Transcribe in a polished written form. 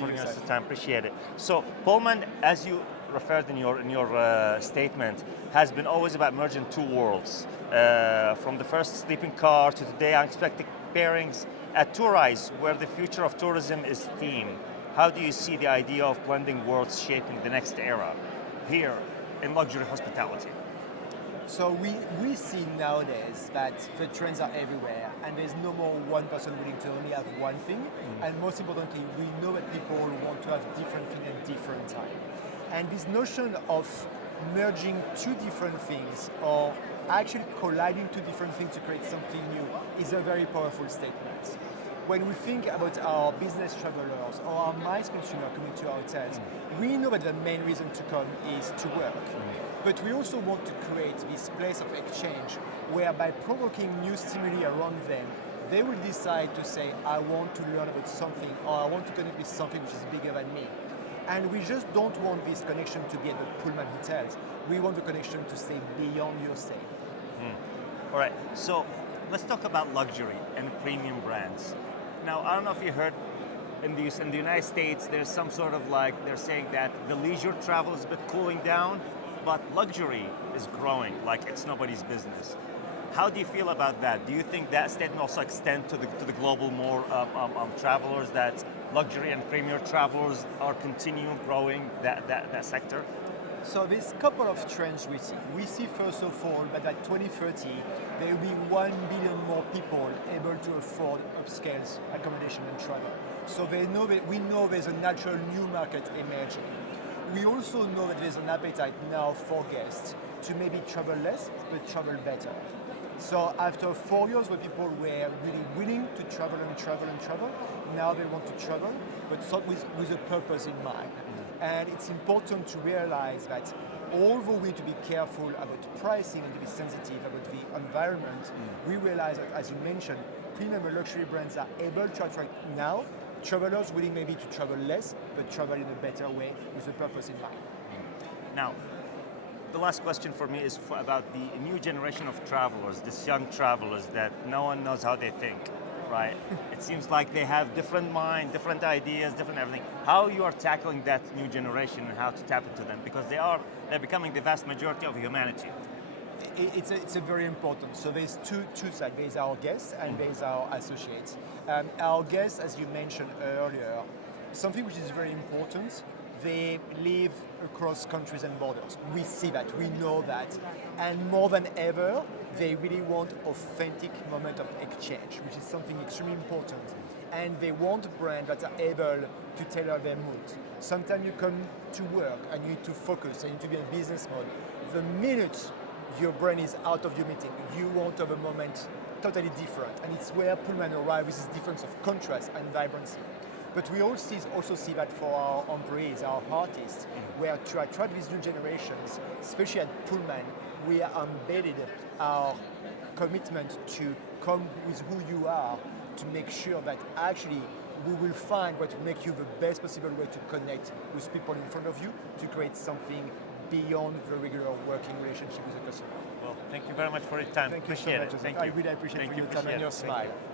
for you, giving us Seth. the time. Appreciate it. So Pullman, as you referred in your statement, has been always about merging two worlds. From the first sleeping car to today, unexpected pairings. At Tourize, where the future of tourism is theme, how do you see the idea of blending worlds shaping the next era here in luxury hospitality? So we see nowadays that the trends are everywhere and there's no more one person willing to only have one thing. And most importantly, we know that people want to have different things at different time. And this notion of merging two different things or actually colliding two different things to create something new is a very powerful statement. When we think about our business travelers or our MICE consumer coming to our hotels, we know that the main reason to come is to work. But we also want to create this place of exchange where by provoking new stimuli around them, they will decide to say, I want to learn about something or I want to connect with something which is bigger than me. And we just don't want this connection to be at the Pullman hotels. We want the connection to stay beyond your stay. All right, so let's talk about luxury and premium brands. Now, I don't know if you heard in the United States, there's some sort of they're saying that the leisure travel is a bit cooling down, but luxury is growing like it's nobody's business. How do you feel about that? Do you think that statement also extends to the global more travelers, that luxury and premier travelers are continuing growing that sector? So there's a couple of trends we see. We see first of all that by 2030 there will be 1 billion more people able to afford upscale accommodation and travel. So we know there's a natural new market emerging. We also know that there's an appetite now for guests to maybe travel less but travel better. So after 4 years where people were really willing to travel and travel and travel, now they want to travel, but with a purpose in mind. And it's important to realize that although we need to be careful about pricing and to be sensitive about the environment, we realize that, as you mentioned, premium and luxury brands are able to attract now travelers willing maybe to travel less, but travel in a better way with a purpose in mind. Now, the last question for me is about the new generation of travelers, these young travelers that no one knows how they think, right? It seems like they have different mind, different ideas, different everything. How you are tackling that new generation and how to tap into them? Because they're becoming the vast majority of humanity. It's a very important. So there's two sides. There's our guests and there's our associates. Our guests, as you mentioned earlier, something which is very important, they live across countries and borders. We see that, we know that. And more than ever, they really want authentic moment of exchange, which is something extremely important. And they want brands that are able to tailor their mood. Sometimes you come to work and you need to focus and you need to be in business mode. The minute your brain is out of your meeting, you want to have a moment totally different. And it's where Pullman arrives with this difference of contrast and vibrancy. But we also see that for our employees, our artists, where to attract these new generations, especially at Pullman, we are embedded our commitment to come with who you are, to make sure that actually we will find what will make you the best possible way to connect with people in front of you, to create something beyond the regular working relationship with the customer. Well, thank you very much for your time. Thank Appreciate you so it. much. Thank I you. really appreciate Thank your you. time and your Appreciate it. smile. Thank you.